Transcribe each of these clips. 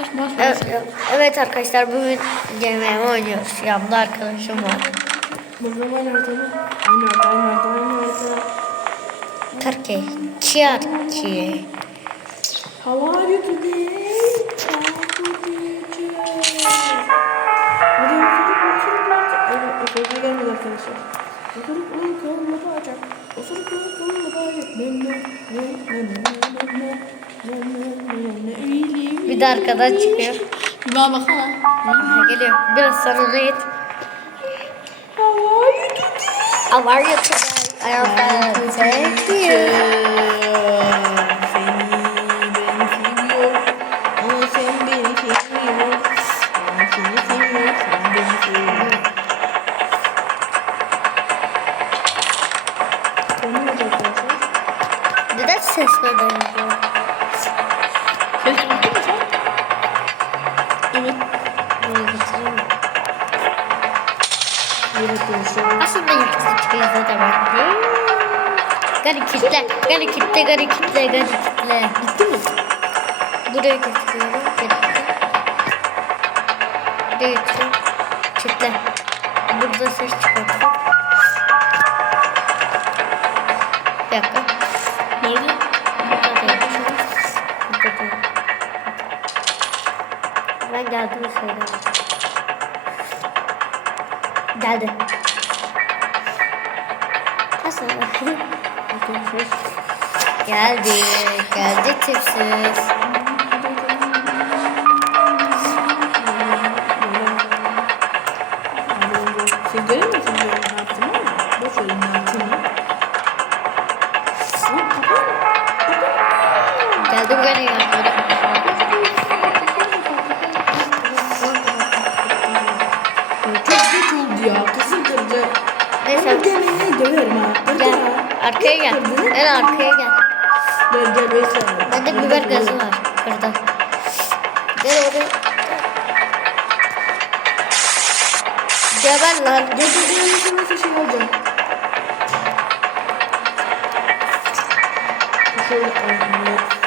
Taş boş evet, evet arkadaşlar bugün yemeğimi oynuyoruz. Yanımda arkadaşım var. Babam aynı ortada. Aynı ortada, aynı ortada, aynı ortada. Türkiye. Türkiye. How are you today? arkadaşlar. Oturup uyku olmadı acak. Oturup uyku olmadı acak. Ne ne ne ne ne ne ne. Bir de arkadan çıkıyor. Bir bana baksana. Aha, geliyor. Biraz sonra git. How are you today? How are you today? I am fine. Thank you. Gari kitle, gari kitle, gari kitle, gari kitle. Bitti mi? Buraya getiriyorum. Kitle. Buraya getiriyorum. Kitle. Burada ses çıkartıyor. Bir dakika. Nerede? Ben geldim söyledim. Geldi. görüşürüz. Geldik. Geldik tipsiz. Geber lan. Götürdüğün için nasıl şey olacak? Şöyle olmuyor.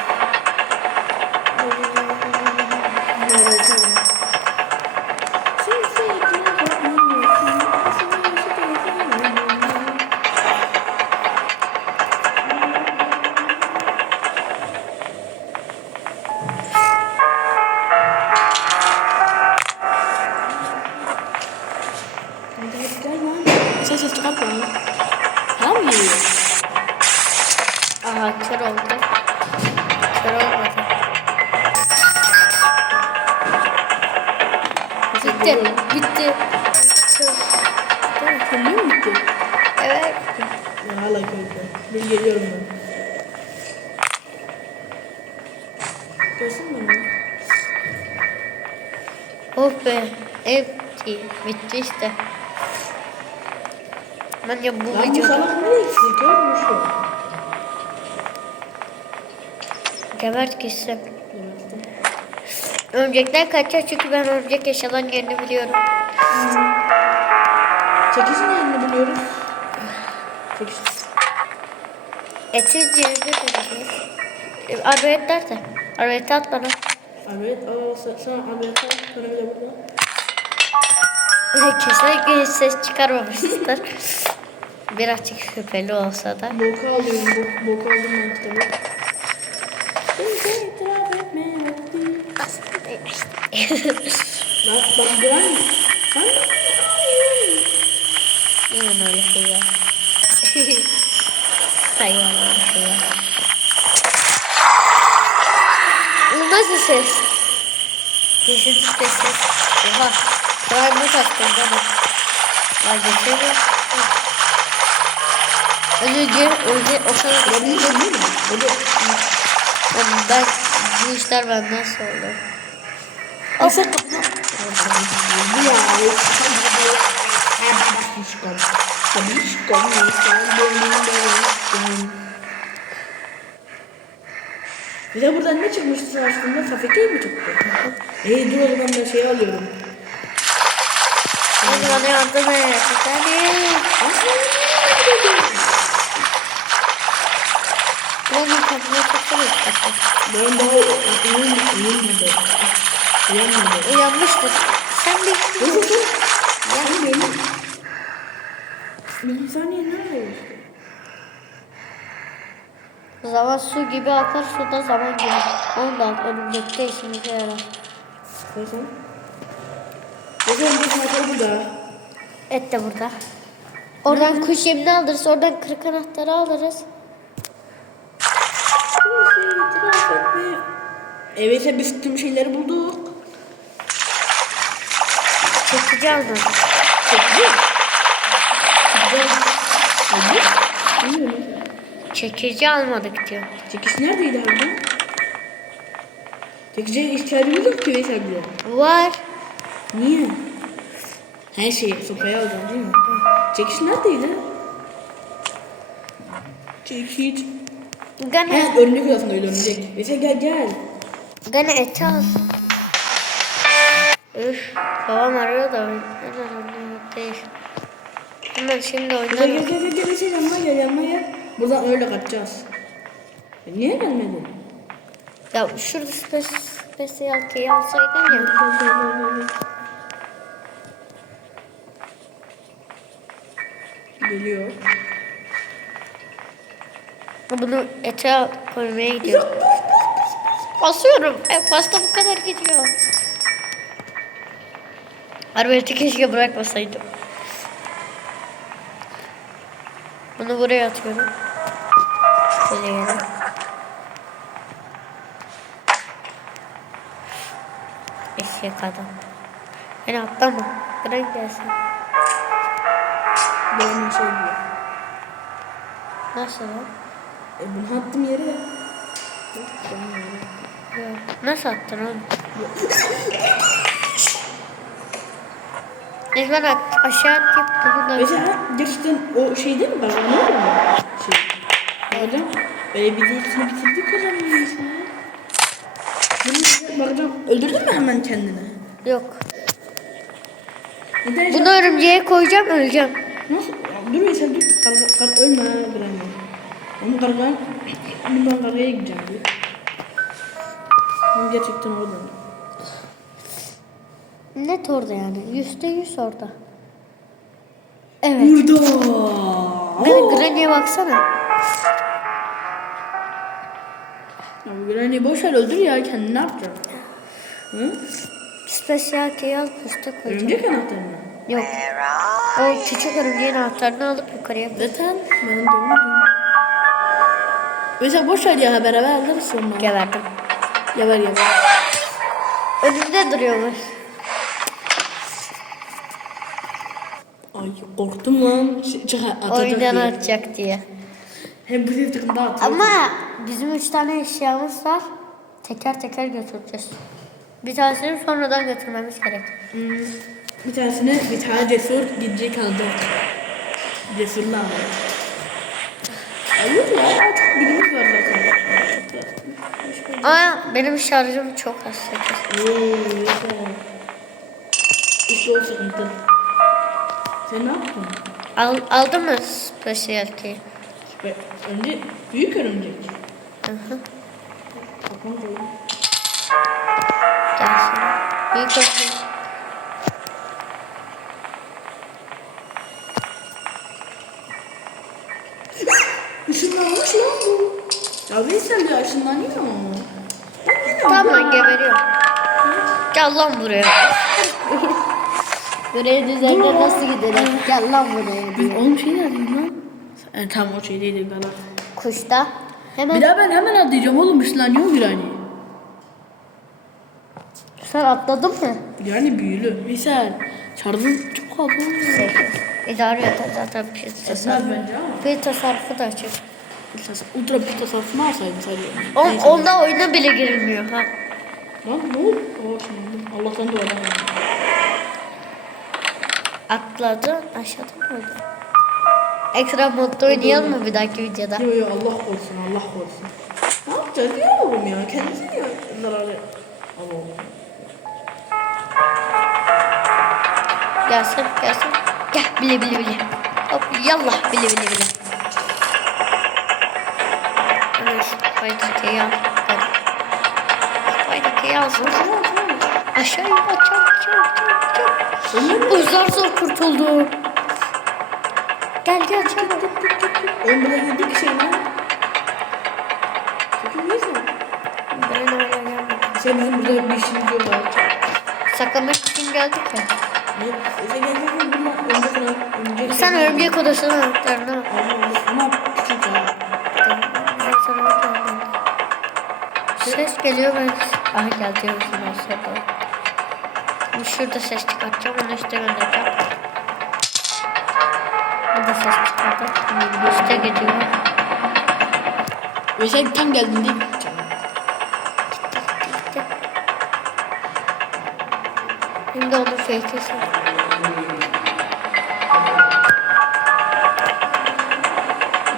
Tamam mı geliyor? Aha kör oldu. Kör olmadı. Bitti. Bitti. Kör. Köylü mü bitti? Evet. Ya hala köylü. Ben geliyorum ben. Görsün mü lan? Oh be. Hepsi. Bitti işte. Ancak bu ben videoda. Sana bunu görmüşüm. Gebert gitsin. Örümcekler kaçar çünkü ben örümcek yaşanan yerini biliyorum. Çekişin yerini biliyorum. Çekiş. Etin yerinde çekişin. Arbayet nerede? Arbayet'e at bana. Arbayet, aa sen, sen arbayet'e at. Bana bile burada. Kesinlikle ses çıkarmamışsınlar. Birazcık şüpheli olsa da. Boka alıyorum, bok, boka aldım ben kitabı. Bak, bak de Hemen öyle şey ya. Hayvan öyle şey ya. Bu nasıl ses? Kesinlikle ses. Oha. Ben bu taktım bana. Ay geçelim. Önce, önce o kadar... Ben iyice değil mi? Böyle... Ben, bu işler benden sonra. Asıl kapı. Bu ya. Abişkom. Abişkom. Bir de buradan ne çıkmıştı aslında? Kafeteyi mi çıktı? Hey dur o zaman ben şeyi alıyorum. O zaman ne yaptın? Hadi. Aslında ne yaptın? Ben daha uyum uyumadım. Uyanmadı. Uyanmıştır. Sen bir Dur dur dur. Ya. Sen benim. Bir saniye nerede? Zaman su gibi akar, su da zaman gibi. Ondan örümcekte işimize yarar. Neyse. Neyse önce sniper burada. Et de burada. Oradan kuş yemini alırız, oradan kırık anahtarı alırız. Evet biz tüm şeyleri bulduk. Çekici. Çekici. Güzel. Hadi. Bilmiyorum. Çekici almadık diyor. Çekiş neredeydi abi? Çekiciye ihtiyacımız yok ki Veysel bile. Var. Niye? Her şeyi sopaya alacağım değil mi? Çekiş neredeydi? Çekiç. Gene, Ha örümcek odasındaydı örümcek. Veysel gel gel. Gene eti al. Üf, babam arıyor da ben anlamıyorum değil. Hemen şimdi Gel gel oynarım. gel gel gel Veysel yanıma gel yanıma gel. Buradan öyle kaçacağız. E niye gelmedin? Ya şurada spes, spesiyal key alsaydın ya. Geliyor. Bunu ete koymaya gidiyorum. Basıyorum. E, pasta bu kadar gidiyor. Arbaleti keşke bırakmasaydım. Bunu buraya atıyorum. Böyle yere. Eşek adam. Beni atlama. Bırak gelsin. Benim şey diyor. Nasıl? E bunu attım yere. Nasıl attın oğlum? Ben at- aşağı atayım. Bunu da Mesela gerçekten o şey değil mi? Ben anlamadım mu? Şey. Hocam. Böyle bir ikisini bitirdik hocam. neyse. Bunu. Öldürdün mü hemen kendini? yok. Neden? Bunu örümceğe koyacağım öleceğim. Nasıl? Dur mesela dur. Karga, kar, ölme Granny. Onu karga... Bundan kargaya gideceğim diyor. Gerçekten orada. Net orada yani. Yüzde yüz orada. Evet. Burada. Granny, Granny'e baksana. Ya Granny boş ver öldür ya kendini ne yapacak? Hı? Spesiyal key al posta koyacağım. Örümcek anahtarını. Yok. O küçük örümceğin anahtarını alıp yukarıya koy. Zaten benim diyorum. Mesela boş ver ya beraber alırız sonra. Geberdim. Yaver yaver. Önümde duruyormuş. Ay korktum lan. Ç- Çık atacak Oyundan diye. atacak diye. Hem bu takımda atıyor. Ama bizim üç tane eşyamız var. Teker teker götüreceğiz. Bir tanesini sonradan götürmemiz gerek. Hmm, bir tanesine bir tane cesur gidecek alacak. Cesurla alacak. Hayır ya Ama benim şarjım çok az. İşte o sıkıntı. Sen ne yaptın? Al, aldın mı special key? Ve önce büyük örümcek. Hı hı. Kafam koydum. Gelsin. Büyük örümcek. Işınlanmış lan bu. Ya Veysel ya ışınlanıyor mu? Ben Tamam geberiyor. Gel lan buraya. Görev düzenine nasıl gidelim? Gel lan buraya Biz diyor. oğlum şey neredeydi lan? E, tam o şey değildi galiba. Kuşta. Bir Hemen daha ben hemen atlayacağım oğlum ışınlanıyor bir hani. sen atladın mı? Yani büyülü. Veysel şarjın çok oğlum. İdare et zaten Esnaf tasarrufu. bence ama. Tasarrufu da açık. Ultra pil tasarrufunu alsaydım sadece. On, Neyse. onda oyuna bile girilmiyor ha. Lan ne oldu? Oo şimdi. Allah'tan duvardan geldi. Atladı aşağıda mı öldü? Ekstra modda oynayalım mı bir dahaki videoda? Yo yo Allah korusun Allah korusun. Ne yapacağız ya oğlum ya? Kendisi niye zararı? Ama Gelsin gelsin. Gel bile bile bile. Hop yallah bile bile bile. Faydakeyi al. Gel. Faydakeyi alsın. Tamam tamam. Aşağı in. Çabuk çabuk çabuk çabuk. Zar zor kurtuldu. Gel gel çabuk. Bana girdik şey lan. Sakın neyse. Ben hala gelmedim. Sen bizim burada bir işimiz yok abi. Saklamak için geldik ya. Sen örümcek odasının anahtarını al. Ses geliyor ben. Aha geldi sabah. Şimdi şurada ses çıkartacağım. Onu üstte göndereceğim. Burada ses çıkardım. Üste gidiyor. Ve sen tam geldin değil mi? Şimdi onu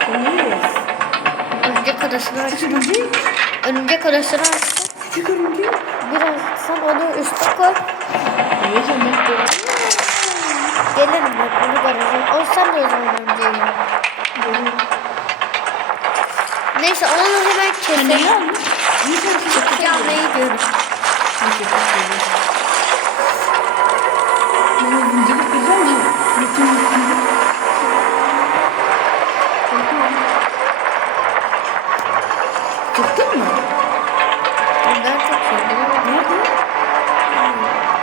Sen ne yiyorsun? Örümcek odasını aç. Küçük örümcek. Odasını aç. Küçük örümcek. Biraz sen onu üste koy. Evet sen bak böyle. Gelirim ben onu garaja. O sen de o zaman örümceği yap. Neyse onu hemen Sen de keselim. ya mı? Niye Çekici almayı diyorum. Bana zincirlik güzel mi? Bütün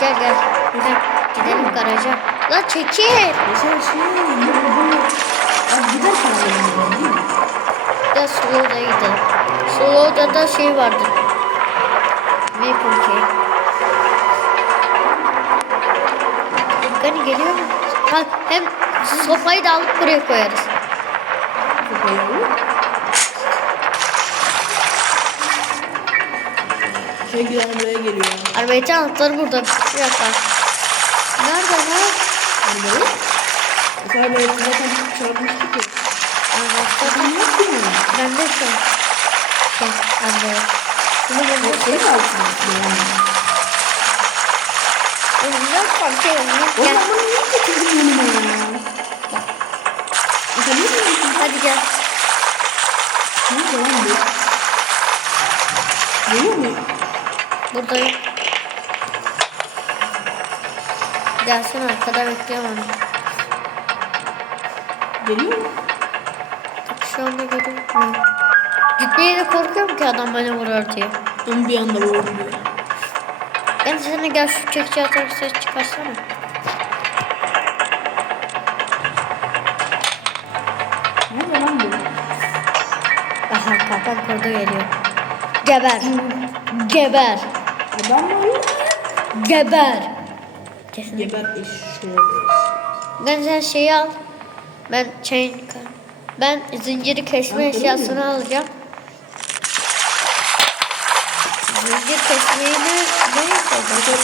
Gel gel. Gel. Gidelim garaja. La çekil. Yaşar şey. Abi giderken alalım değil mi? Gel Slow'da gidelim. Slow'da da şey vardır. Maple Cake. Gani geliyor mu? Hem sopayı da alıp buraya koyarız. Kafayı Şey güzel buraya geliyor. Arbetin anahtarı burada. Bir dakika. Nerede lan? Nerede? Mesela böyle zaten çarpmıştık ya. Anahtar Ben ne yapıyorum? bende şu an. Şey, anne. Bunu O bende. şey mi altına? Önümden parça yanıyor. O zaman niye getirdin yanıma ya? Ne diyorsun? Hadi gel. Nerede lan bu? Geliyor mu? Buradayım. Gelsin arkada bekliyorum onu. Geliyor mu? Şu anda görüyorum. Gitmeye de korkuyorum ki adam beni vurur diye. Onun bir anda vurdu. Ben sana gel şu çekici atar ses çıkarsana. Nerede lan bu? Aha kapan kurdu geliyor. Geber. Geber. Adam mı yok? Geber. Kesin. Geber eşşoğlu. Ben sen şeyi al. Ben chain ben zinciri kesme eşyasını alacağım. Zincir kesmeyi ne? Ne yapacağım?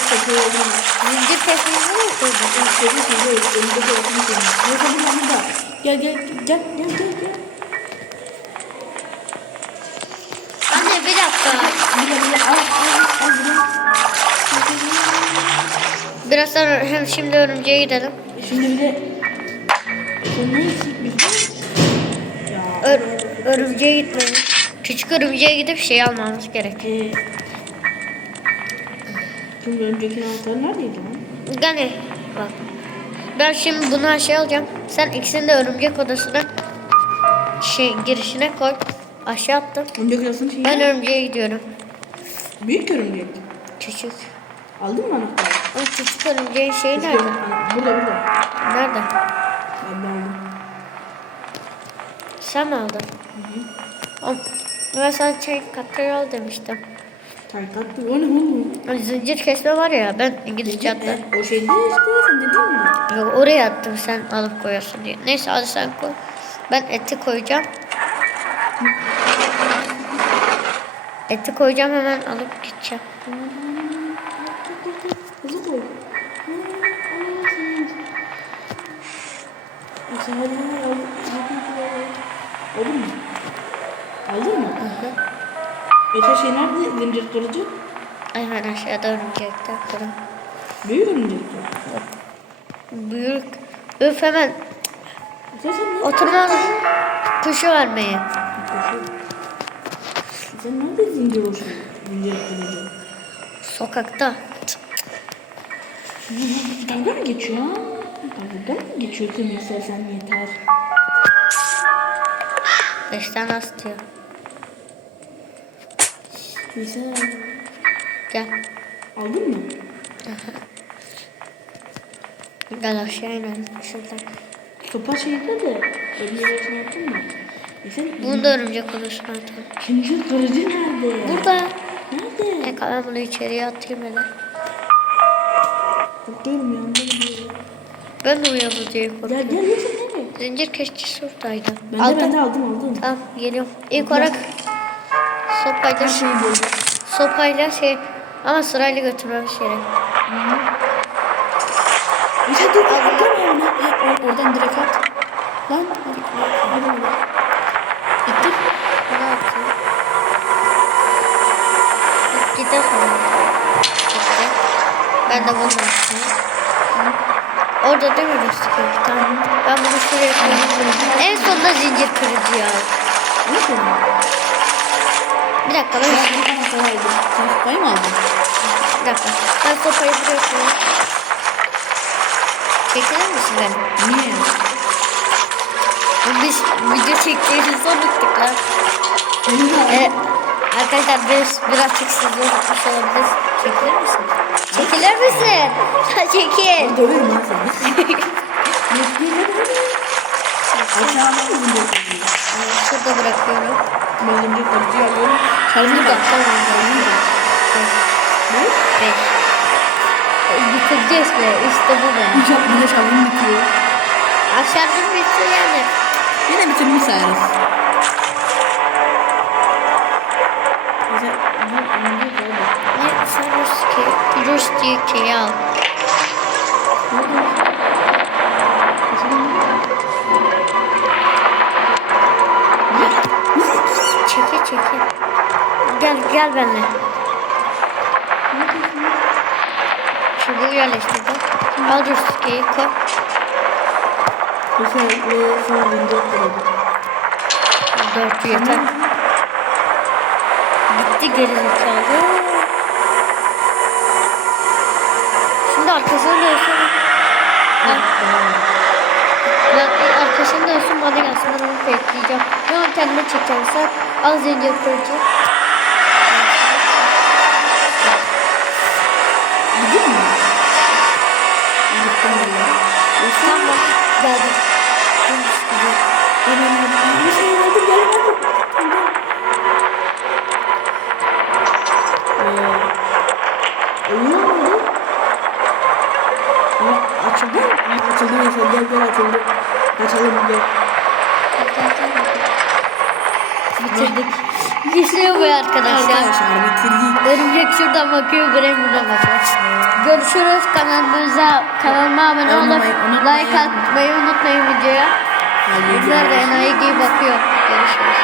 Zincir kesmeyi ne yapacağım? Şey. Gel gel gel gel gel gel. Anne bir dakika. Bir de Biraz sonra hem şimdi örümceğe gidelim. Şimdi bir de sen ne. Ör, örümceğe gitmeyin. Küçük örümceğe gidip şey almamız gerek. Ee, Şimdi önceki anahtar neredeydi lan? Gani bak. Ben şimdi bunu aşağı alacağım. Sen ikisini de örümcek odasına şey girişine koy. Aşağı attım. Önceki odasının şeyi. Ben örümceğe gidiyorum. Büyük örümcek. Küçük. Aldın mı anahtarı? O küçük örümceğin şeyi Küçük nerede? örümcek. Burada burada. Nerede? Ben de aldım. Sen mi aldın? O, ben sana şey katları al demiştim. Tarikattı. O ne oğlum? Zincir kesme var ya ben İngilizce attım. E, o şeyde işte sen dedin mi? Yok oraya attım sen alıp koyuyorsun diye. Neyse hadi sen koy. Ben eti koyacağım. Eti koyacağım hemen alıp gideceğim. Hızlı koy. Hadi aldım. Aldın mı? Aldın mı? Öte şey nerede? Zincir kırıcı. Hemen aşağıda örümcekte kırın. Büyük örümcek. Büyük. Üf hemen Sen sen oturma kuşu vermeyi. Sen nerede zincir o şey? Zincir kırıcı. Sokakta. Dalga mı geçiyor? Dalga mı geçiyor Temizler sen yeter. Beşten az diyor. Güzel. Gel. Aldın mı? Gel aşağı inelim şuradan. Sopa şeyde de. Öbür yaptın mı? Mesela Bunu da örümcek konuşma atalım. ikinci kırıcı nerede? Burada. Nerede? Ne kadar bunu içeriye atayım hele. Korkuyorum yanımda. Ben de uyandı diye Gel korkuyorum. gel Yusuf nereye? Zincir keşke şuradaydı. Ben de Aldım. ben de aldım aldım. Tamam geliyorum. İlk olarak sopayla, buldum. sopayla şey ama sırayla götürmemiz gerek. Dur atlamıyor mu? Or- Oradan direkt at. Lan hadi. Hadi hadi. Gitti. Ne yapayım? Gider sonra. Gitti. Ben de bunu. Orada değil mi Rüstik'in? Tamam. Ben bunu şuraya koyayım. En sonunda zincir kırıcı ya. Nasıl? Bir dakika ben, Ben bir tane kolaydım. Sen sopayı mı aldın? bir dakika. Ben sopayı buraya koyayım. Çekilir misin beni? Niye? Biz video çektiğimizi unuttuk lan. Evet. Arkadaşlar biz birazcık sizi unutmuş olabiliriz. Çekilir misin? Çekilir misin? Çekil. Döverim lan seni. Aşağıda mı? Ee, Şurada bırakıyorum. Ben de bir kırıcı alıyorum. De Tamam. Ne? Beş. Ee, Bitireceğiz be. İşte bu be. Hiç yapmıyor şarjım bitiyor. Aşağıda bitti yani. Yine bitirmiş sayarız. Ne? Ruski. Rusti'yi al. Çekil. Gel gel benimle. Çubuğu yerleştirdim. Al Rusti'yi koy. Mesela window kırıldı. Dört yeter. Bitti geri zekalı. Şimdi arkasına dönsün. Ben arkasına dönsün bana gelsin. Ben onu bekleyeceğim. Ben onu kendime. Sen al zincir kırıcı. Gidin mi? Gittim. Tamam. Geldim. Açıldı mesela gel gel açıldı. Açalım gel. Bitirdik. İşte bu arkadaşlar. Arkadaşlar bitirdik. Örümcek şuradan bakıyor, Graham buradan bakıyor. Görüşürüz. Kanalımıza, kanalıma abone olup like atmayı unutmayın videoya. Bizler de enayi gibi bakıyor. Görüşürüz.